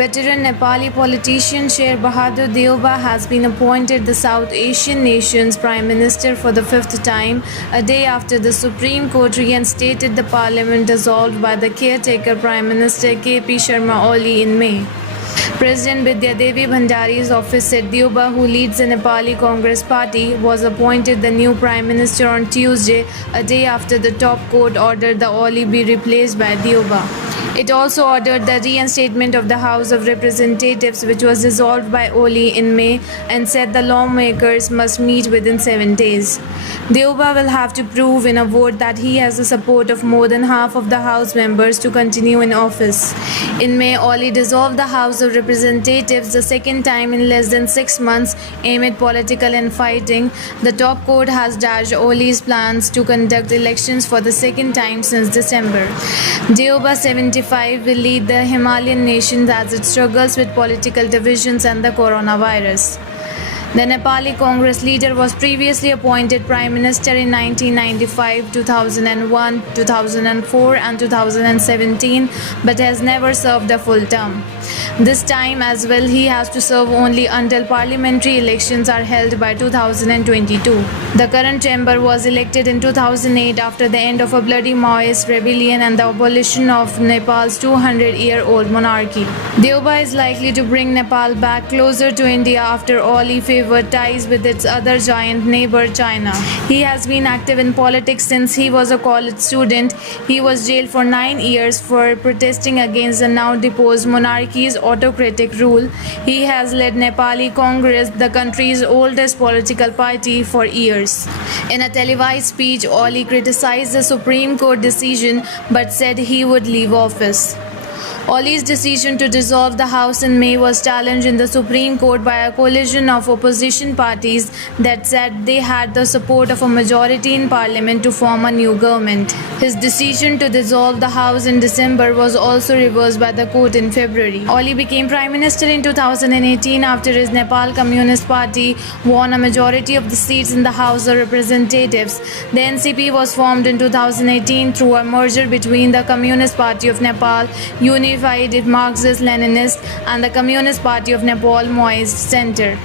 Veteran Nepali politician Sher Bahadur Deoba has been appointed the South Asian nation's Prime Minister for the fifth time, a day after the Supreme Court reinstated the parliament dissolved by the caretaker Prime Minister KP Sharma Oli in May. President Bidya Devi Bhandari's office said Deoba, who leads the Nepali Congress Party, was appointed the new Prime Minister on Tuesday, a day after the top court ordered the Oli be replaced by Deoba. It also ordered the reinstatement of the House of Representatives, which was dissolved by Oli in May, and said the lawmakers must meet within 7 days. Deoba will have to prove in a vote that he has the support of more than half of the House members to continue in office. In May, Oli dissolved the House of Representatives the second time in less than 6 months amid political infighting. The top court has dashed Oli's plans to conduct elections for the second time since December. Deoba, 75, will lead the Himalayan nations as it struggles with political divisions and the coronavirus. The Nepali Congress leader was previously appointed Prime Minister in 1995, 2001, 2004 and 2017 but has never served a full term. This time as well he has to serve only until parliamentary elections are held by 2022. The current chamber was elected in 2008 after the end of a bloody Maoist rebellion and the abolition of Nepal's 200-year-old monarchy. Deoba is likely to bring Nepal back closer to India after Oli favored ties with its other giant neighbor, China. He has been active in politics since he was a college student. He was jailed for 9 years for protesting against the now deposed monarchy's autocratic rule. He has led Nepali Congress, the country's oldest political party, for years. In a televised speech, Oli criticized the Supreme Court decision but said he would leave office. Oli's decision to dissolve the House in May was challenged in the Supreme Court by a coalition of opposition parties that said they had the support of a majority in Parliament to form a new government. His decision to dissolve the House in December was also reversed by the court in February. Oli became Prime Minister in 2018 after his Nepal Communist Party won a majority of the seats in the House of Representatives. The NCP was formed in 2018 through a merger between the Communist Party of Nepal, Unified Marxist-Leninist, and the Communist Party of Nepal Maoist Center.